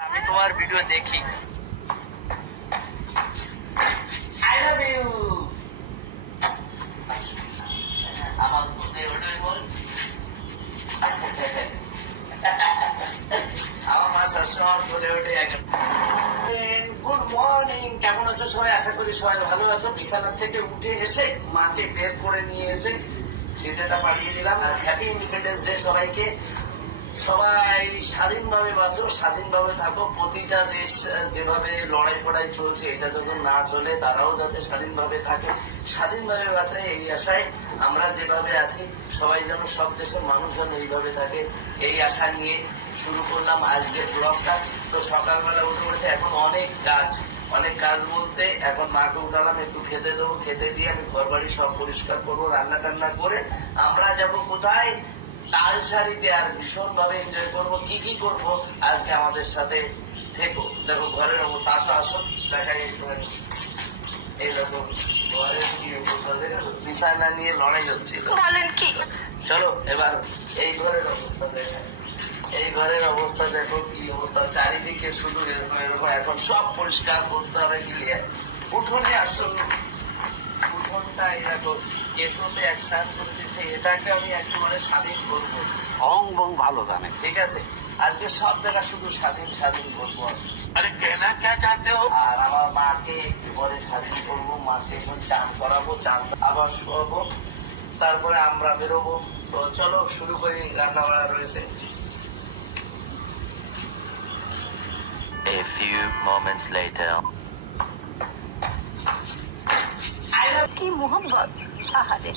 আমি তোমার ভিডিও দেখি। I love you. আমার ওটাই বল। আমার মা সবসময় বলে ওঠে এখন। গুড মর্নিং, কেমন আছো সবাই? আশা করি সবাই ভালো আছো। বিছানা থেকে উঠে এসে মাকে বের করে নিয়ে এসে সেটা পাঠিয়ে দিলাম। হ্যাপি ইন্ডিপেন্ডেন্স ডে সবাইকে। সবাই স্বাধীনভাবে বাঁচো, স্বাধীনভাবে থাকো। প্রতিটা দেশ যেভাবে লড়াই ফড়াই চলছে, এটা যখন না চলে তারাও যাতে স্বাধীনভাবে থাকে, স্বাধীনভাবে বাঁচে, এই আশায় আমরা যেভাবে আছি সবাই যেন, সব দেশের মানুষ যেন এইভাবে থাকে, এই আশা নিয়ে শুরু করলাম আজকের ব্লগটা। তো সকালবেলা উঠে উঠে এখন অনেক কাজ বলতে এখন মাকে উঠালাম, একটু খেতে দেবো, খেতে দিয়ে আমি ঘর বাড়ি সব পরিষ্কার করবো, রান্না টান্না করে আমরা যাবো কোথায়? তালসারিতে। আর ভীষণ ভাবে এনজয় করবো। কি করবো আজকে আমাদের সাথে থেকো। দেখো ঘরের অবস্থা, আসো দেখাই। এই দেখো ঘরের কি অবস্থা, বিছানা নিয়ে লড়াই হচ্ছিল। বলেন কি? চলো এবার এই ঘরের অবস্থা দেখাই। এই ঘরের অবস্থা দেখো কি অবস্থা, চারিদিকে শুধু এরকম এরকম। এখন সব পরিষ্কার করতে হবে, ক্লিয়ার। উঠোনে আসো, উঠোনটা এই দেখো কেসোতে একসাথ করে দিচ্ছে, এটাকে আমি একেবারে স্বাধীন করবো। অং বং ভালো জানে। ঠিক আছে, আজকে সব জায়গা শুধু স্বাধীন করবো। আরে কেনা কে চাতে হো? আর আমার মাকে একটু পরে স্বাধীন করবো। মাকে এখন চান করাবো, চান আবার শোয়াবো, তারপরে আমরা বেরোবো। তো চলো শুরু করি, রান্না বাড়া রয়েছে। A few moments later. কি মোহাম্মত, আহারে।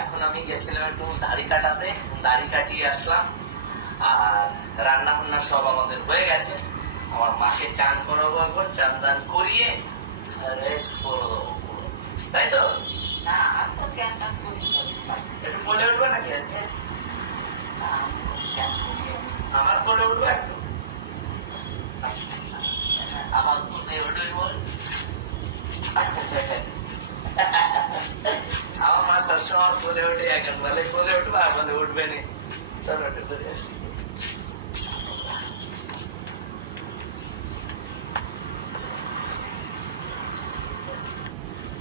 এখন আমি গেছিলাম একটু দাড়ি কাটাতে, দাড়ি কাটিয়ে আসলাম। আর রান্না বান্না সব আমাদের হয়ে গেছে। আমার মাকে চান করাবো, এখন চান দান করিয়ে রেস্ট করে দেবো, তাই তো? না একটু বলে উঠবে নাকি আজকে? আমার বলে উঠবে একটু, আমার বসে ওঠেই বল। আমার মা সবসময় বলে ওঠে, এখন বলে বলে উঠবো, আর বলে উঠবে না। চলো একটু করে আসি।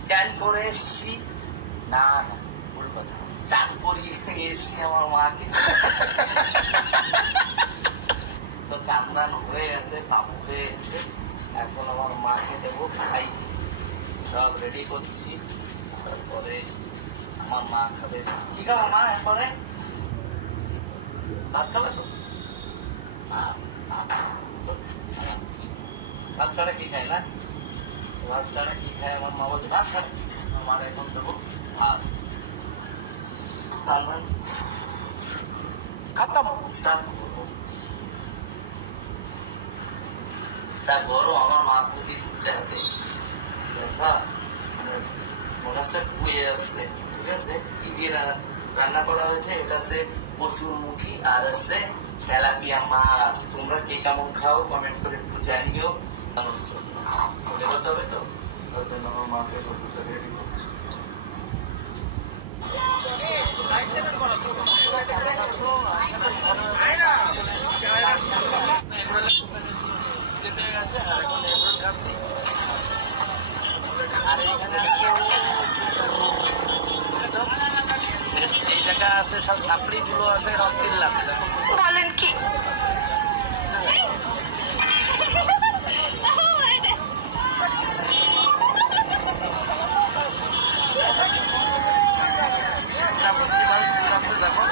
চান করে এসছি, না ভুল কথা, চান করিয়ে নিয়ে এসছি আমার মাকে। তো চান দান হয়ে গেছে, কাপড় হয়ে গেছে, এখন আমার মাকে দেবো খাই। সব রেডি করছি, তারপরে আমার মা খাবে। কি খাবো মা এরপরে? ভাত খাবে তো? ভাত ছাড়া কি খায় না? ভাত ছাড়া কি খায় আমার মা? বলছে ভাত ছাড়া। আমার এখন দেবো ভাত। সালমান খতম। সব করবো। তা গরম আমার মা পুঁতি দিচ্ছে হাতে, দেখা মনে হচ্ছে পুড়ে যাচ্ছে। ঠিক আছে, কি দিয়ে রান্না করা হয়েছে? এটা হচ্ছে কচুর মুখী আর হচ্ছে তেলাপিয়া মাছ। তোমরা কে কেমন খাও কমেন্ট করে একটু জানিও। বলে করতে হবে তো, তার জন্য আমার মাকে সবটা রেডি করছি। আর এখানে এই জায়গা আছে, সব ছাপড়ি গুলো আছে, রক্তির লাগে। বলেন কি? দেখো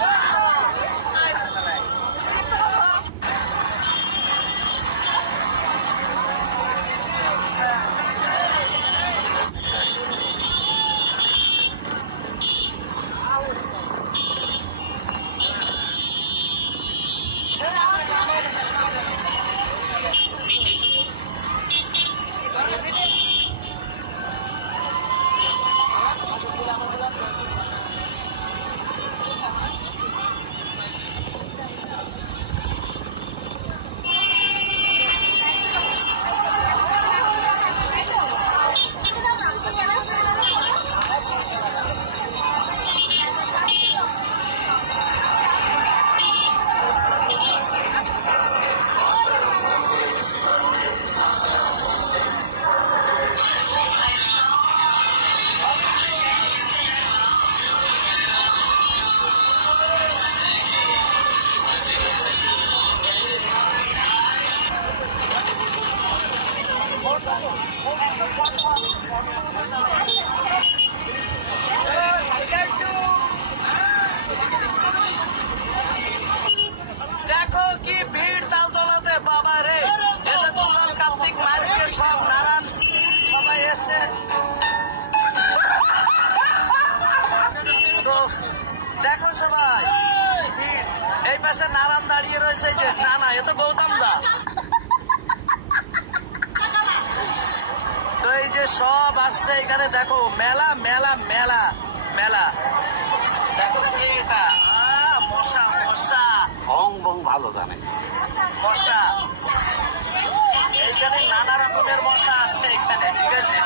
পাশে নারায়ণ দাঁড়িয়ে রয়েছে যে না না এ তো গৌতম দা। তো এই যে সব আসছে এখানে দেখো মেলা মেলা মেলা মেলা দেখো কি এটা মশা মশা ঢং বং ভালো জানে। মশা এইখানে নানা রকমের মশা আছে এখানে ঠিক আছে।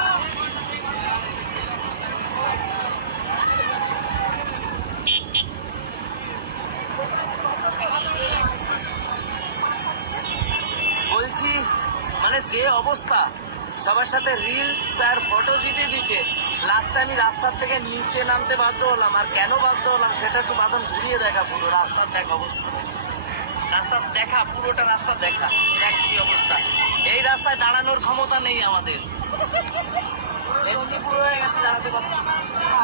বলছি মানে যে অবস্থা সবার সাথে রিলস আর ফটো দিতে দিতে লাস্টে আমি রাস্তার থেকে নিচে নামতে বাধ্য হলাম। আর কেন বাধ্য হলাম সেটা একটু বাদন ঘুরিয়ে দেখা, পুরো রাস্তার দেখ অবস্থা, রাস্তার দেখা, পুরোটা রাস্তা দেখা, দেখ কি অবস্থা। এই রাস্তায় দাঁড়ানোর ক্ষমতা নেই আমাদের, এমনি পুরো হয়ে গেছে দাঁড়াতে পারছি না।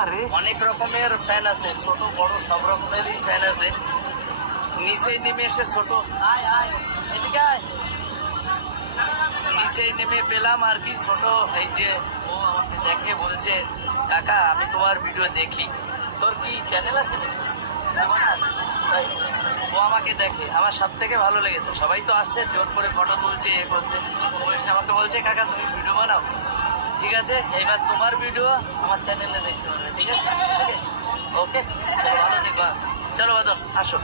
আরে অনেক রকমের ফ্যান আছে, ছোট বড় সব রকমেরই ফ্যান আছে। নিচে নেমে এসে ছোট আয় আয় এদিকে আয়, নিচেই নেমে পেলাম আর কি ছোট। এই যে ও আমাকে দেখে বলছে কাকা আমি তোমার ভিডিও দেখি, তোর কি চ্যানেল আছে নাকি? তাই ও আমাকে দেখে, আমার সব থেকে ভালো লেগেছে। সবাই তো আসছে জোর করে ফটো তুলছে এ করছে, ও এসে আমাকে বলছে কাকা তুমি ভিডিও বানাও, ঠিক আছে এইবার তোমার ভিডিও আমার চ্যানেলে দেখতে হবে, ঠিক আছে ওকে চলো ভালো দেখো, চলো বাদন আসো।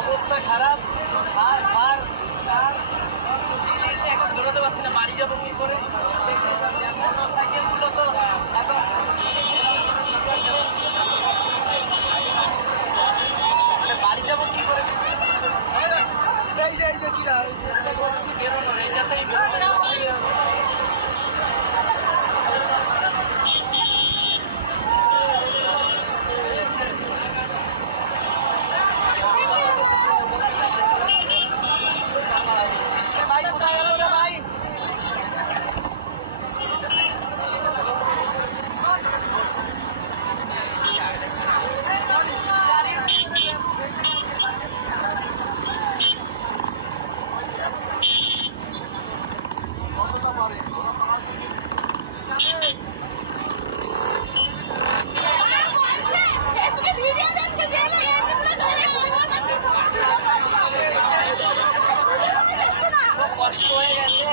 অবস্থা খারাপ, এখন বেরোতে পারছি না, বাড়ি যাবো কি করে? মোটরসাইকেল গুলো তো এখন বাড়ি যাবো কি করে? বেরোনোর এই যাতেই বেরোনো। কষ্ট হয়ে গেছে,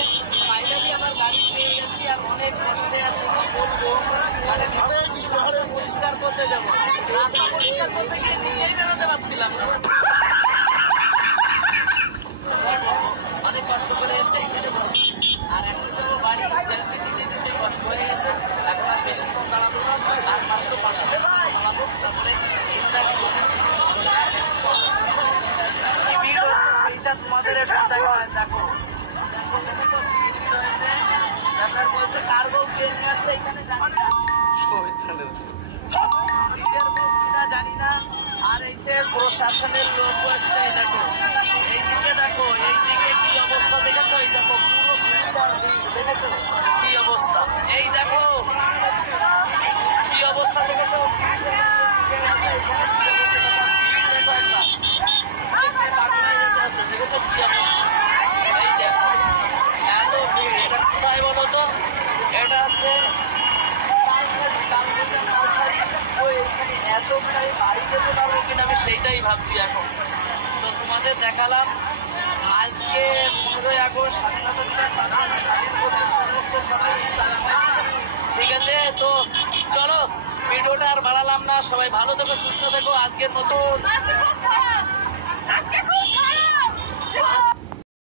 ফাইনালি আমার গাড়ি পেয়ে গেছি আর অনেক কষ্টে আছে, কি বলবো মানে পরিষ্কার করতে যাবো, রাস্তা পরিষ্কার করতে গিয়ে নিয়েই বেরোতে পারছিলাম না। অনেক কষ্ট করে এসে এখানে বসি আর এখন যাবো বাড়ি, সেলফি দিতে দিতে কষ্ট হয়ে গেছে। এখন আর বেশিক্ষণ দাঁড়াবো না, আর মাত্র 5 মিনিট দাঁড়াবো, তারপরে সেইটা তোমাদের এখন দেখা হয়। দেখো বলছে কার্গো ট্রেন আসছে এখানে জানি না। আর এই যে প্রশাসনের লোক আসছে দেখো, এইদিকে দেখো, এইদিকে কি অবস্থা দেখেছো? এই দেখো পুরো দেখেছো কি অবস্থা, এই দেখো কি অবস্থা দেখেছো? এত ভিড়, এটা কোথায় বলো তো? এটা হচ্ছে এত বাড়ি যেতে পারবো কিনা আমি সেইটাই ভাবছি এখন। তো তোমাদের দেখালাম আজকে 15ই আগস্ট স্বাধীনতা দিবস, ঠিক আছে। তো চলো ভিডিওটা আর বাড়ালাম না, সবাই ভালো থেকো সুস্থ থেকো। আজকের মতো